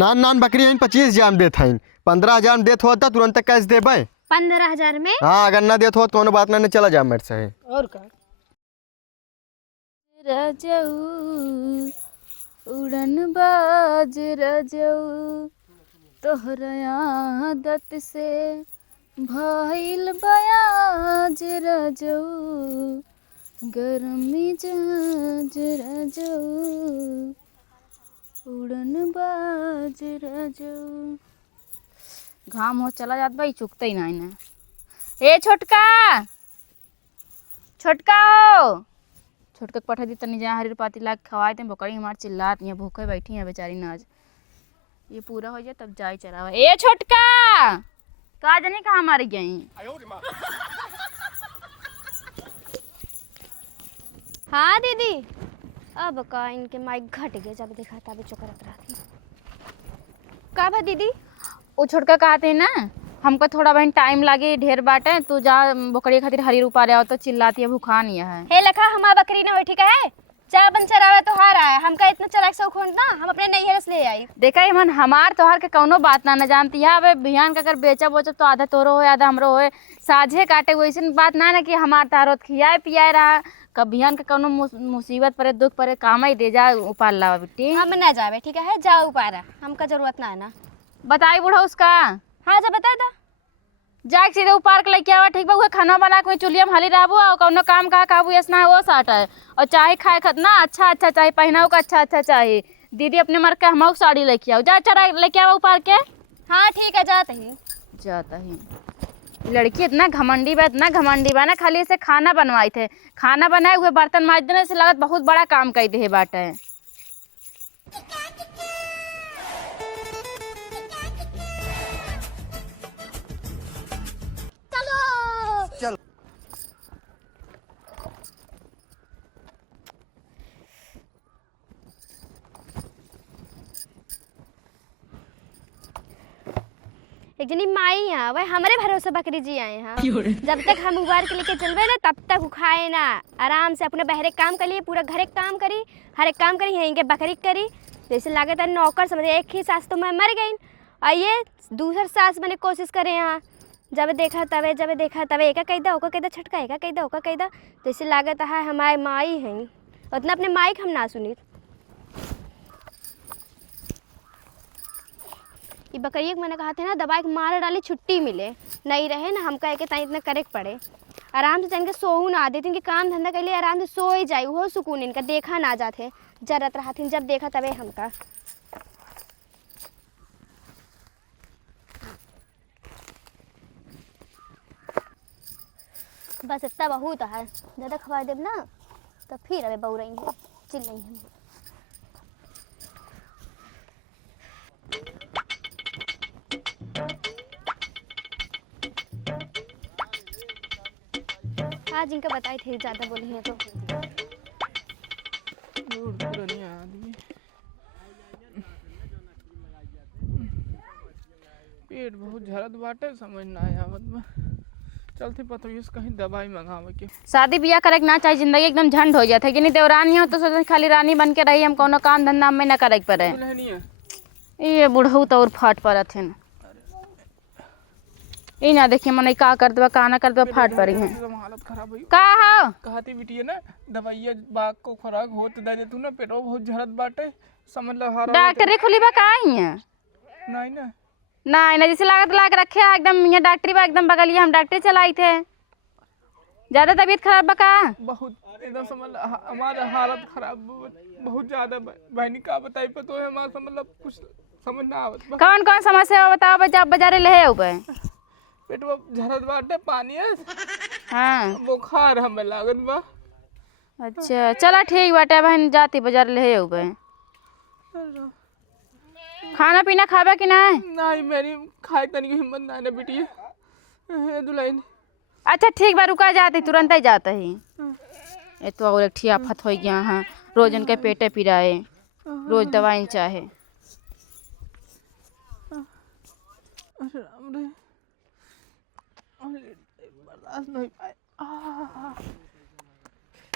नान नान बकरी हैं 25,000 देत हैं, 15,000 देत हो तो तुरंत कैश देबे। 15,000 में? हाँ अगर ना देत हो तो कोनो बात ना, चला जा मेरे से। और का रजऊ उड़न बाज रजऊ तोहरा आदत से भइल बयाज रजऊ गरमी जाज रजऊ उड़न बाज रजऊ। घाम हो चला जात भाई, चुकते ही नहीं ना। ए छोटका छोटका हो, छोटका पठा दी तनी जहाँ हरी पाती ला खवाए थे। बकरी हमार चिल्लात यहाँ भूखे बैठी है बेचारी ना। आज ये पूरा हो जाए तब जाए चरावा। ए छोटका कहा जाने कहाँ मारी गई। हाँ दीदी, अब का इनके माइक घट गए जब देखा तब चुकरत रही। का बा दीदी? वो छोटका कहते ना हमको थोड़ा बहन टाइम लागे, ढेर बाटे, तू जा बकरी खातिर हरी रूपा रहा हो तो चिल्लाती है भूखा नहीं है। हे लखा हमारा बकरी ना हो ठीक है, जा बन चरावा तो हार आया। हमका इतना चलाक शौक हो ना, हम अपने नहीं हरस ले आई। देखा ही मन हमार तोहार के कौनो बात ना जानती है। अब बिहान का अगर बेचा बोचब तो आधा तोरो हो आधा हमरो हो, साझे काटे वैसे बात ना कि हमार तारो खियाए पियाए रहा। कब बिहान का कौनो मुसीबत परे दुख परे काम ही दे जा उपार लावा बेटी। हम ना जावे ठीक है, जाओ उपारा, हमका जरूरत ना है ना। बताई बूढ़ा उसका। हाँ जा बता दा। जाके सीधे ऊपर के लेके आवा ठीक बा। खाना बना के चूल्हा में हाली रहबो और कौनो काम का काबू ऐसा वो साट है। और चाहे खाए खत ना अच्छा अच्छा चाहिए, पहनाओ का अच्छा अच्छा चाहिए। दीदी अपने मर के हम साड़ी लेके आओ, जा चरा लेके आवा ऊपर के। हाँ ठीक है, जाते ही जाता ही। लड़की इतना घमंडी बा, इतना घमंडी बा ना, खाली से खाना बनवाई थे। खाना बनाए हुए बर्तन माज देने से लगत बहुत बड़ा काम कर दे बाटे। चल एक जनी माई है वह हमारे भरोसे बकरी जी आए हैं। जब तक हम उबार के लेके चलवे ना तब तक उखाए ना, आराम से अपने बहरे काम करिए, पूरा घर एक काम करी, हर एक काम करी, यहीं के बकरी करी। जैसे लगे था नौकर समझे। एक ही सास तो मैं मर गई, आइए दूसर सास बने कोशिश करें यहाँ। जब देखा तबे एक कह दा, ओका कह दा छटका, एक कह दा, ओका कह दा। जैसे लागत है हमारे माई हैं, उतना अपने माई हम ना सुनी। ये बकरिया को मैंने कहा था ना दवाई को मार डाली छुट्टी मिले नहीं रहे ना, हमका एक इतना करे पड़े। आराम से चैन के सोऊ ना देती, इनके काम धंधा कर लिए आराम से सो ही जाए, वो सुकून इनका देखा ना जाते। जरत रहा थी जब देखा तबे हमका। बस इतना बहुत है, ज़्यादा खवा देव ना तो फिर अबे बऊ रही है, चिल रही है। आज इनका बताई थे ज़्यादा बोली है तो पेट बहुत झरत बाटे, समझ ना आवत बा। चलते पतो कहीं दवाई मंगावे के। शादी ब्याह करे ना चाहिए, जिंदगी एकदम झंड हो जाता है कि नहीं। देवरानी हो तो सोचते खाली रानी बन के रही, हम कोनो काम धंधा में ना करे पड़े। ये बुढ़ऊ तो और फाट पड़त है ये ना देखिए मन का कर दबा का ना कर दबा फाट पड़ी है। हालत खराब हुई का हो कहती बिटिया ना दवाइया बाग को खुराक होत दे दे तू ना, पेटो बहुत झरत बाटे, समझ लो हारा डॉक्टरी खुली बा का है नहीं ना। नहीं ना जैसे लागत ला के रखे एकदम यहाँ डॉक्टरी बा एकदम बगलिए, हम डॉक्टरी चलाई थे। ज्यादा तबीयत खराब बा का? बहुत एकदम समझ हमारा हालत खराब बहुत ज्यादा। बहनी का बताई पतो है हमारा, समझ लो कुछ समझ ना आवत। कौन कौन समस्या बताओ बजा बाजारे ले हो बे। पेट में झरत बाटे, पानी है, हाँ बुखार हमें लागत बा। अच्छा चला ठीक बाटे बहन, जाती बाजार ले हो बे। खाना पीना खाबा कि नहीं? नहीं मेरी खाए तनी की हिम्मत ना है बिटिया दुलाइन। अच्छा ठीक बा रुका, जाती तुरंत ही जाता ही। ये तो और एक ठीक आफत हो गया हाँ, रोज उनके पेटे पिराए, रोज दवाई चाहे। बर्दाश्त नहीं पाए,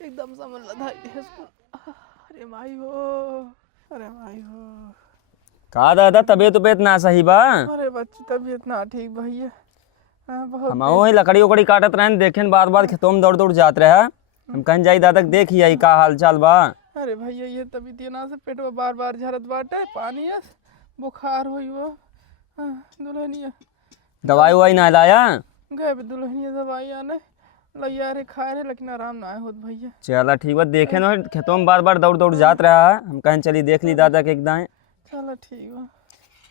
एकदम समझ लगा। अरे माई हो, अरे माई हो। का दादा तबीयत उबीयत ना सही बा? अरे बच्ची तबीयत ना ठीक भैया। बहुत हम वही लकड़ी उकड़ी काटत रहे देखे बार बार खेतों में दौड़ दौड़ जात रहे। हम कहीं जाई दादा के देख ही का हाल चाल बा। अरे भैया ये तबीयत ना से पेट में बार बार झरत बाटे पानी है बुखार हुई वो। दुल्हनिया दवाई ववाई ना लाया? गए भी दुल्हनिया दवाई आने लैया रे खाए रहे लेकिन आराम ना होत भैया। चला ठीक बा देखे न खेतों में बार बार दौड़ दौड़ जात रहा है। हम कहीं चली देख ली दादा के एकदम। चलो ठीक बा।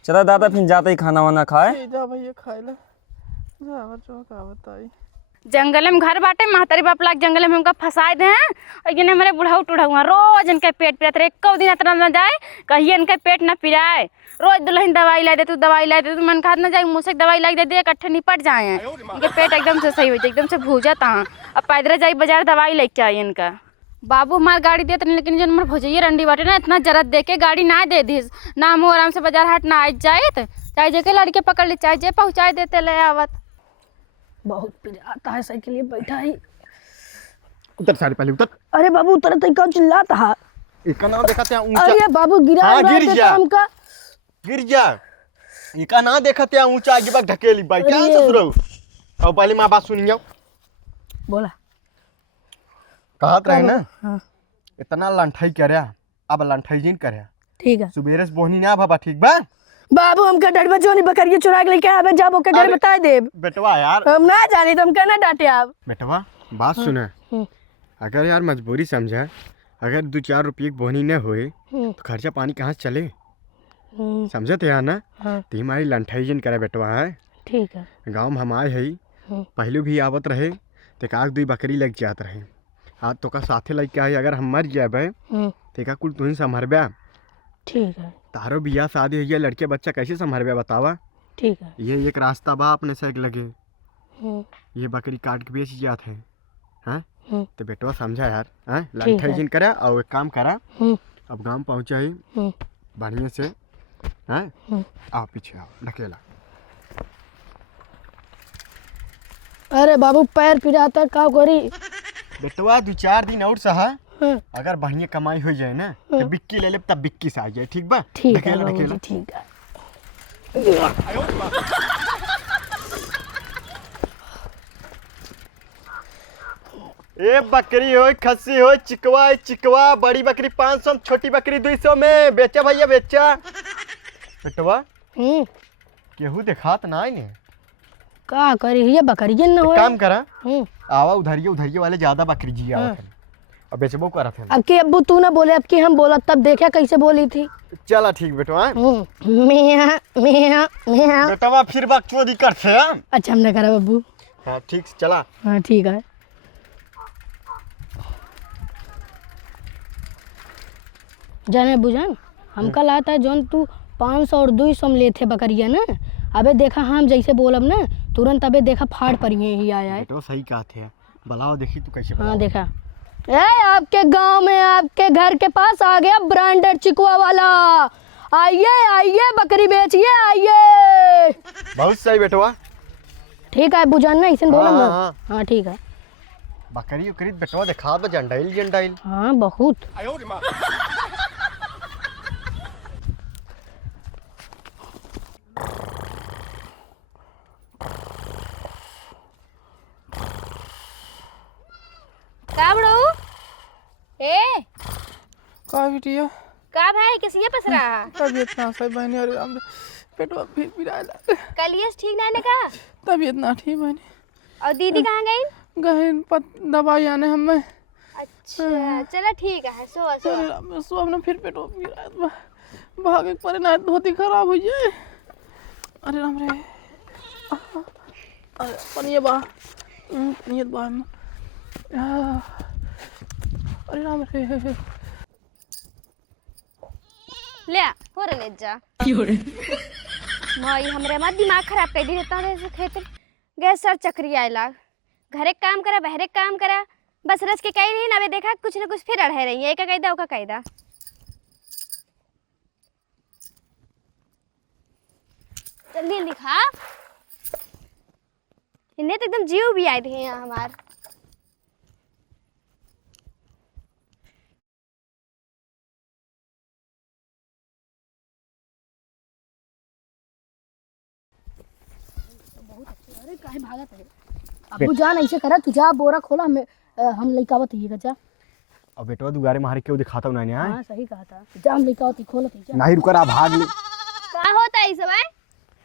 चला दादा फिर जाते ही खाना वाना खाए। ठीक जा भैया खाए ला जा बच्चों का बताई। जंगल में घर बाटे महतारी बाप लाग जंगल में हमका फंसाए दे हैं और ये हमारे बुढ़ाऊ टूढ़ा रोज इनके पेट पिराते रहे। एक दिन इतना न जाए कहिए इनके पेट न पिराए। रोज दुल्हन दवाई ला दे तू दवाई ला दे तू मन खाद न जाए मुँह से दवाई ला दे इकट्ठे निपट जाए हैं। इनके पेट एकदम से सही हो जाए एकदम से भूजता हाँ। अब पैदल जाए बाजार दवाई लेके आए इनका। बाबू हमार गाड़ी देते नहीं लेकिन जो हमारे भोजैया रंडी बाटे ना इतना जरत दे के गाड़ी ना दे दी ना हम आराम से बाजार हाट ना आ जाए चाहे जे के लड़के पकड़ ले चाहे जे पहुँचा देते ले आवत। बहुत पिराता है साइकिल बैठा ही। उतर सारी पहले उतर। अरे बाबू उतर तो कौन चिल्लाता है? इका ना देखा त्या ऊंचा। अरे बाबू गिरा हाँ, गिर के जा। काम का गिर जा। इका ना देखा त्या ऊंचा आगे बाग ढकेली बाई क्या अरे। ससुरो। अब पहले मां बात सुनियो। बोला कहत रहे ना हाँ इतना लंठाई करया अब लंठाई जिन करया ठीक है। सुबेरे से बोहनी ना बाबा ठीक बा। बाबू हमका डर बचो नहीं बकरिया चुरा के लेके आवे जब ओके घर अरे। बता दे। बेटवा यार हम ना जाने तुम कहना डांटे आप। बेटवा बात सुना। अगर यार मजबूरी समझा अगर 2-4 रुपये की बोहनी न होए तो खर्चा पानी कहाँ से चले समझत है यार ना। हाँ। तो हमारी लंठाई जिन करे बेटवा है ठीक है। गाँव में हम आए है पहले भी आवत रहे तो एक 2 बकरी लग जात रहे। आज तो का साथे लग के आए अगर हम मर जाए तो का कुल तुम संभरबा। ठीक है। तारो बियाह शादी हुई है लड़के बच्चा कैसे संभरबा बतावा। ठीक है। ये एक रास्ता बा अपने से लगे ये बकरी काट के बेच जात है। हाँ तो बेटवा समझा यार। हाँ लंठाई जिन करा और एक काम करा अब गांव पहुंचा ही बढ़िया से। हाँ आओ पीछे आओ ढकेला। अरे बाबू पैर पिराता का करी। बेटवा 2-4 दिन और सहा अगर बढ़िया कमाई हो जाए ना तो बिक्की ले ले तब बिक्की से आ जाए ठीक बा। ठीक है ढकेला बाबू ढकेला। जी, ठीक है। ए बकरी हो खस्सी हो चिकवा है चिकवा बड़ी बकरी 500 छोटी बकरी 200 में बेचा भैया बेचा। बेटवा केहू देखात ना ने का करी ये बकरिया न हो। काम करा आवा उधरिए वाले ज्यादा बकरी जी आवत है अब बेचबो करत है। अब के अब्बू तू ना बोले अब की हम बोला तब देखा कैसे बोली थी। चला ठीक बेटवा। मियां मियां मियां। बेटवा फिर बकचोदी करथे। अच्छा हमने करा बब्बू। हाँ ठीक से चला। हाँ ठीक है। जाने बुझान हम कल आता है जोन तू 500 और 200 में लेते बकरिया ना। अबे देखा हम जैसे बोलब ना तुरंत अबे देखा फाड़ परिए ही आया है। बेटवा सही कहते हैं बलाओ देखी तू कैसे हाँ देखा ए आपके गांव में आपके घर के पास आ गया ब्रांडेड चिकुआ वाला। आइए आइए बकरी बेचिए आइए। बहुत सही बेटवा। ठीक है बुझान ना इसे बोलब ना। हाँ। हाँ ठीक है। बकरी उकरी बेटवा देखा बा जंडाइल जंडाइल। हाँ बहुत। का बड़ू ए का बिटिया का भाई किसिया पस रहा तबीयत ना सही बहनी। अरे राम रे पेटवा फिर पिराए ला। कलियस ठीक ना ने कहा तबीयत ना ठीक बहनी। और दीदी कहाँ गई? गहन दवाई आने हमें। अच्छा चलो ठीक है सो सो। अरे राम रे सो हमने फिर पेटवा पिराए भागे पर ना धोती खराब हो जाए। अरे राम रे अरे पनिया बा पनिया बा अरे राम रे ले हो रे जा भाई हमरे मत दिमाग खराब कर दी देता है खेत गैस सर चक्री आयला घरे काम करा बहरे काम करा बस रस के कहीं नहीं ना देखा कुछ ना कुछ फिर अड़े रही है एक कायदा ओका कायदा। जल्दी लिखा इन्हें तो एकदम जीव भी आए थे यहाँ हमार। बहुत अच्छे। अरे काहे भागत है अब्बू जान, ऐसे करा तू जा बोरा खोला, हम लइकावत ही जा। अब बेटवा दुआरे मारे क्यों दिखाता हूँ ना? हाँ सही कहा था, जा हम लइकावत ही खोलत ही जा। नहीं रुका रहा, भाग ले। का होता है सब?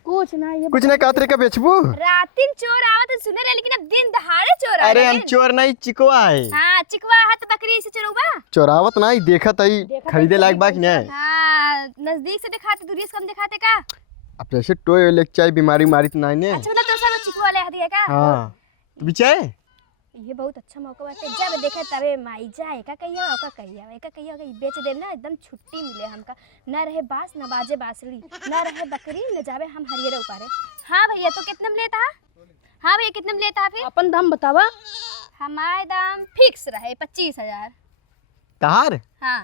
कुछ ना, ये कुछ नहीं कातरे का बेचबू। रातिन चोर आवत सुने रे, लेकिन अब दिन दहाड़े चोर आ अरे हम चोर नहीं, चिकवा है। हां चिकवा हाथ बकरी से चोरवा। चोरावत नहीं, देखत है खरीदे लायक बा कि नहीं? हां नजदीक से दिखाते, दूरी से कम दिखाते का? अब जैसे टोय लेक चाय बीमारी मारी तो नहीं ने। अच्छा मतलब तो सब चिकवा ले दिया का? हाँ तो बिचाए ये बहुत अच्छा मौका बाटे, जब देखे तबे माई जाए का कहिया ओका कहिया एका कहिया के बेच दे ना, एकदम छुट्टी मिले हमका। ना रहे बास ना बाजे बांसुरी, ना रहे बकरी न जावे हम हरियर उपारे। हाँ भैया तो कितने में लेता? हाँ भैया कितने में लेता फिर? अपन दाम बतावा। हमारे दाम फिक्स रहे 25,000। तार हाँ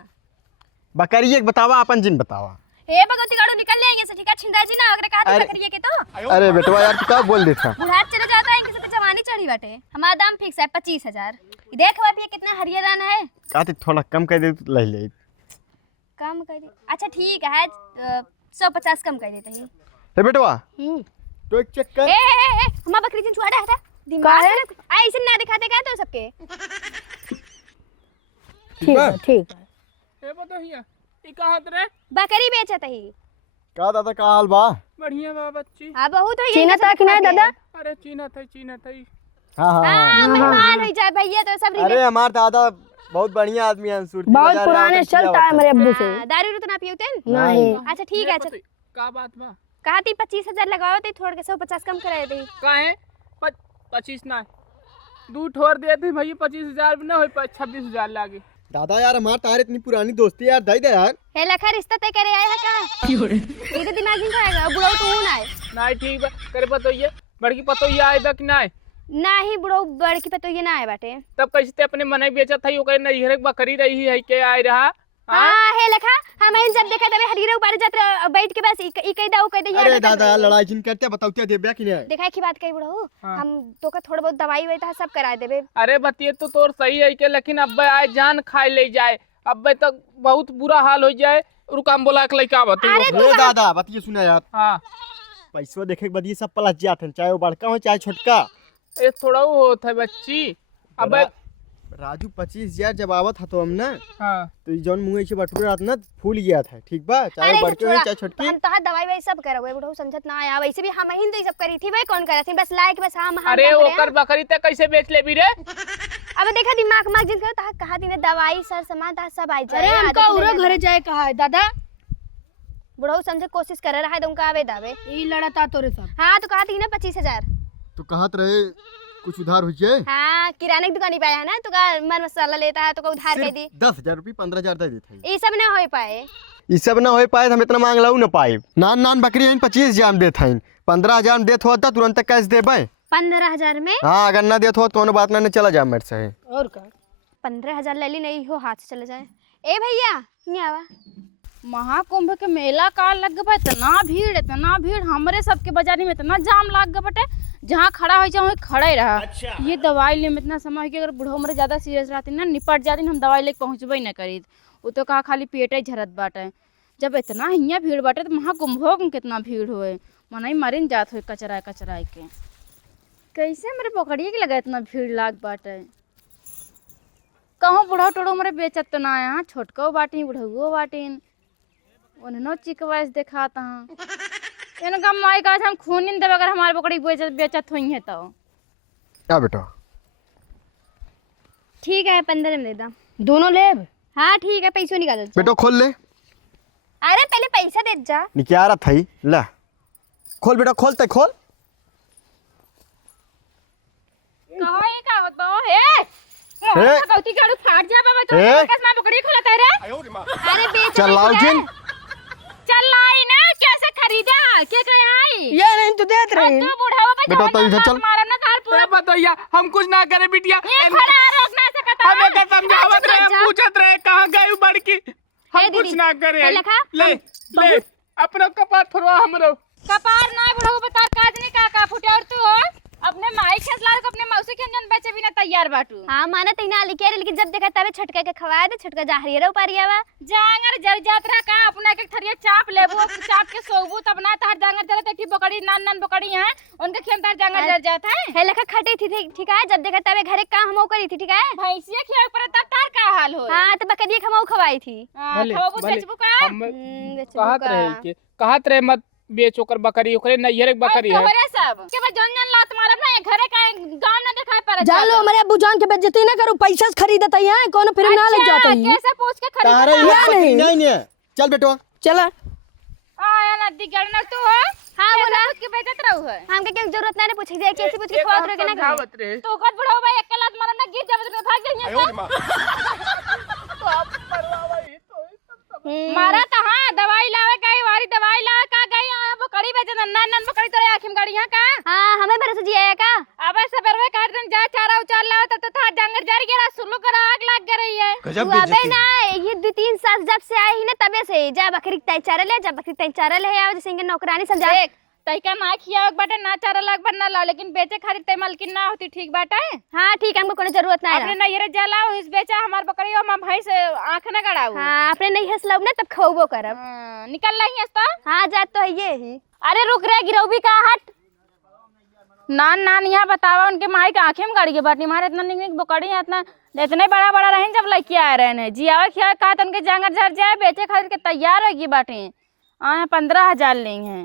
बकरी एक बतावा, अपन जिन बतावा। ए भगवती गाड़ू निकल लेंगे से ठीक है, छिंदा जी ना अगर कहा बकरी के तो। अरे बेटवा यार तू क्या बोल देता? बुढ़ार चले जाता है, किसी पे जवानी चढ़ी बाटे। हमारा दाम फिक्स है 25,000। देख भैया कितना हरियर है। कहते थोड़ा कम कर दे तो ले ले। कम कर दे? अच्छा ठीक है 150 कम कर देते हैं। हे बेटवा तो एक चेक कर। ए हमारा बकरी जिन छुआ हटा दिमाग ऐसे ना दिखाते का तो सबके। ठीक है ठीक है। ए बताइए ई कहां रे? बकरी बेचत ही। का दादा का हाल बा? बढ़िया बा बच्ची। हां बहुत हो चीना था कि नहीं दादा? अरे चीना थई। हाँ हाँ हां मेहमान हो जाए भैया तो सब। अरे हमार दादा बहुत बढ़िया आदमी है, सुरती बहुत पुराने चलता है मेरे अब्बू से। दारू तो ना पियोते? नहीं। अच्छा ठीक है। अच्छा का बात बा? कहा थी 25,000 लगाओ थे, थोड़ के 150 कम करा देते। काहे 25 ना दू ठोर दे थे भैया, 25,000 ना हो 26,000 लागे। दादा यार हमार तार इतनी पुरानी दोस्ती यार, दे दे यार। हे लखा रिश्ता तय करे आया है का? ये दिमाग में आएगा बुढ़ो तो हूं ना। नहीं ठीक बा, करे पतोइए बड़की पतोइए आए बा कि नहीं? नहीं बुढ़ो बड़की पे तो ये ना आए बाटे। तब कैसे ते अपने मने बेचत थई, ओकरे नैहर बकरी रही है के आए रहा। हां हे लखा हम इन जब देखा तबे हरीरे ऊपर जात बैठ के बस ई कह दा ओ कह दे। अरे दादा लड़ाई जिन करते बताओ दे कि नहीं? देखा की बात कही बुढ़ो, हम तो का थोड़ा बहुत दवाई वही था सब करा देबे। अरे बतिए तो तोर सही है के, लेकिन अब आए जान खाए ले जाए, अब तक बहुत बुरा हाल हो जाए। रुकाम बोला के लइका बते। अरे दादा बतिए सुना यार। हां पैसा देखे के बाद ये सब पलट जात है, चाहे वो बड़का हो चाहे छोटका। ये थोड़ा वो होता है बच्ची। अब राजू 25,000 जब आवत था तो हम ना हाँ तो जौन मुंह से बटुरा रात ना फूल गया था, ठीक बा? चाहे बड़के हो चाहे छोटकी। हम तो दवाई वही सब करवे बुढ़ो, समझत ना आया। वैसे भी हम ही तो सब करी थी, भाई कौन करा थी बस लायक बस हम। अरे ओकर बकरी ते कैसे बेच लेबी रे? अब देखा दिमाग माग जिन कर कहा दिन दवाई सर सामान ता सब आई जाए। अरे हमका उरा घरे जाए कहा है दादा। बुढ़ो समझे कोशिश कर रहा है तुमका आवे दावे। ई लड़ता तोरे साथ। हां तो कहा थी ना 25,000। तो कहत रहे कुछ उधार हो जाए। हां किराने की दुकान पे आया है ना, तो का मन मसाला लेता है तो का उधार कर दी। 10,000 रुपये 15,000 दे देते। ये सब ना हो पाए। ये सब ना हो पाए हम इतना मांग लाऊ ना पाए। नान बकरी है 25,000 में देत है, 15,000 में देत होता तुरंत कैश देबे। 15,000 में? हाँ अगर ना देत हो तो बात ना चला जा मेरे से। और का 15,000 ले ली नहीं हो हाथ से चले जाए। ए भैया नहीं आवा। महाकुंभ के मेला का लग बा, इतना भीड़ हमरे सबके बाजारी में इतना जाम लग गए बटे, जहाँ खड़ा हो जाए वहीं खड़े रहा। ये दवाई ले में इतना समय कि अगर बुढ़ो मरे ज्यादा सीरियस रहती ना निपट जाती, हम दवाई लेके पहुँचबे न करी। वो तो कहा खाली पेटे झरत बाटे। जब इतना हियाँ भीड़ बाटे तो महाकुंभों में कितना भीड़ होए, मनाई मरीन जात हो कचराए के। कैसे मेरे पकड़िए के लगा इतना भीड़ लाग बाटे। कहूँ बुढ़ा टोड़ो मरे बेचत तो ना यहाँ छोटको बाटी बुढ़ऊ बाटीन उन्होंने चिकवाइस दिखाता हाँ। इनका माई का हम खून नहीं देवे अगर हमारे पकड़ी बेचत हुई है तो। क्या बेटा? ठीक है 15 में दे दा। दोनों ले। हाँ ठीक है पैसों निकाल दे। बेटा खोल ले। अरे पहले पैसा दे जा। निकाल रहा था ला खोल बेटा, खोलते खोल। कहो ये का बताओ हे गौती गाड़ू फाट जा बाबा तो कैसे मैं पकड़ी खोलता है रे? अरे बेच चल लाओ जिन चल लाई ना कैसे खरीदा के आई ये नहीं तो देत रही। तू बुढ़ावा बेटा तो इधर चल। मारा ना तार पूरा बताइए हम कुछ ना करे बिटिया। ये खड़ा रोक ना सकता। हमें का समझावत रहे, पूछत रहे कहाँ गए बड़की। हम हे कुछ दीदी, ना करे। हे लखा, ले अपना कपार थोड़ा हमरो कपार ना बुढ़ावा बता काज नहीं का फुटे और तू हो अपने माई खेसला को अपने मौसी के जन बेचे बिना तैयार बाटू। हाँ माना तीना लिखे रे, लेकिन जब देखा तबे छटका के खवाए दे, छटका जाहरी रे उपारिया वा। जांगर जर जात रहा का अपना एक थरिया चाप लेबो चाप के सोबू तब ना तार जांगर जरा तो एक बकरी नान बकरी है उनके खेत तार जंगल जर जाता है। हे लखा खटी थी ठीक है, जब देखा तबे घरे काम हम करी थी ठीक है। भैंसिया खिया पर तब तार का हाल हो। हां तो बकरी हम खवाई थी। खवाबू बेचबू का हम कहत रहे मत बेच ओकर बकरी, ओकरे नैहर के बकरी है। खबरे सब के बाद जन जन लात मारब ना घरे का गांव ना दिखाई पड़े। जा लो हमारे अब्बू जान के बेइज्जती ना करो, पैसा से खरीदत है कौन फिर ना ले जाता है। कैसे पूछ के तारे खरीद ये बकरी नहीं है। चल बेटवा चला आया ना दिगड़ना तू है। हां बोला के बेचत रहू है। हमके के जरूरत ना पूछे जाए, कैसे पूछ के खवात रहे ना करे। तू कत बुढ़ाओ भाई एक लात मारब ना गिर जाब तो भाग जाइए। मारा तो हाँ दवाई लावे का वारी दवाई ला का गई बकरी बेचे नन बकरी तोरे आंखी में गड़ी है का। हां हमें भरोसे जी आया का। अब सबरवे काट दिन जा चारा उचार लावे तब तो था जंगल जर गया सुल्लू कर आग लग गई है। गजब अबे बेइज्जती ना ये 2-3 साल जब से आई ही ना तबे से जा बकरी तय चारा ले, जा बकरी तय चारा ले आवे जैसे इनके नौकरानी समझा। देख तैका ना खिया बाटे ना चारा लाग बन ना लेकिन बेचे खातिर तय मालकिन ना होती ठीक बाटे। हां ठीक है, हमको कोनो जरूरत ना अपने है। नैहरे जलाओ इस बेचा हमार बकरी हम भैंस आंख ना गड़ाओ। हां अपने नहीं हंसलब ना तब खवबो करब। निकल रही है तो। हां जा तो है ये ही। अरे रुक रे गिरौबी का हट नान नान यहाँ बतावा उनके माई के आंखें में गाड़ी के बाटी मारे इतना निक निक बकरी है इतना इतने बड़ा बड़ा रहे जब लड़की आ रहे हैं जी आवे खिया का तन के जंगल झर जाए बेचे खातिर के तैयार होगी बाटी आए 15,000 लेंगे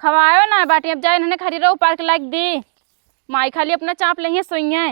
खवायो ना बाटी अब जाए इन्होंने खरीदो पार्क लाइक दी माई खाली अपना चाप लेंगे सोइए।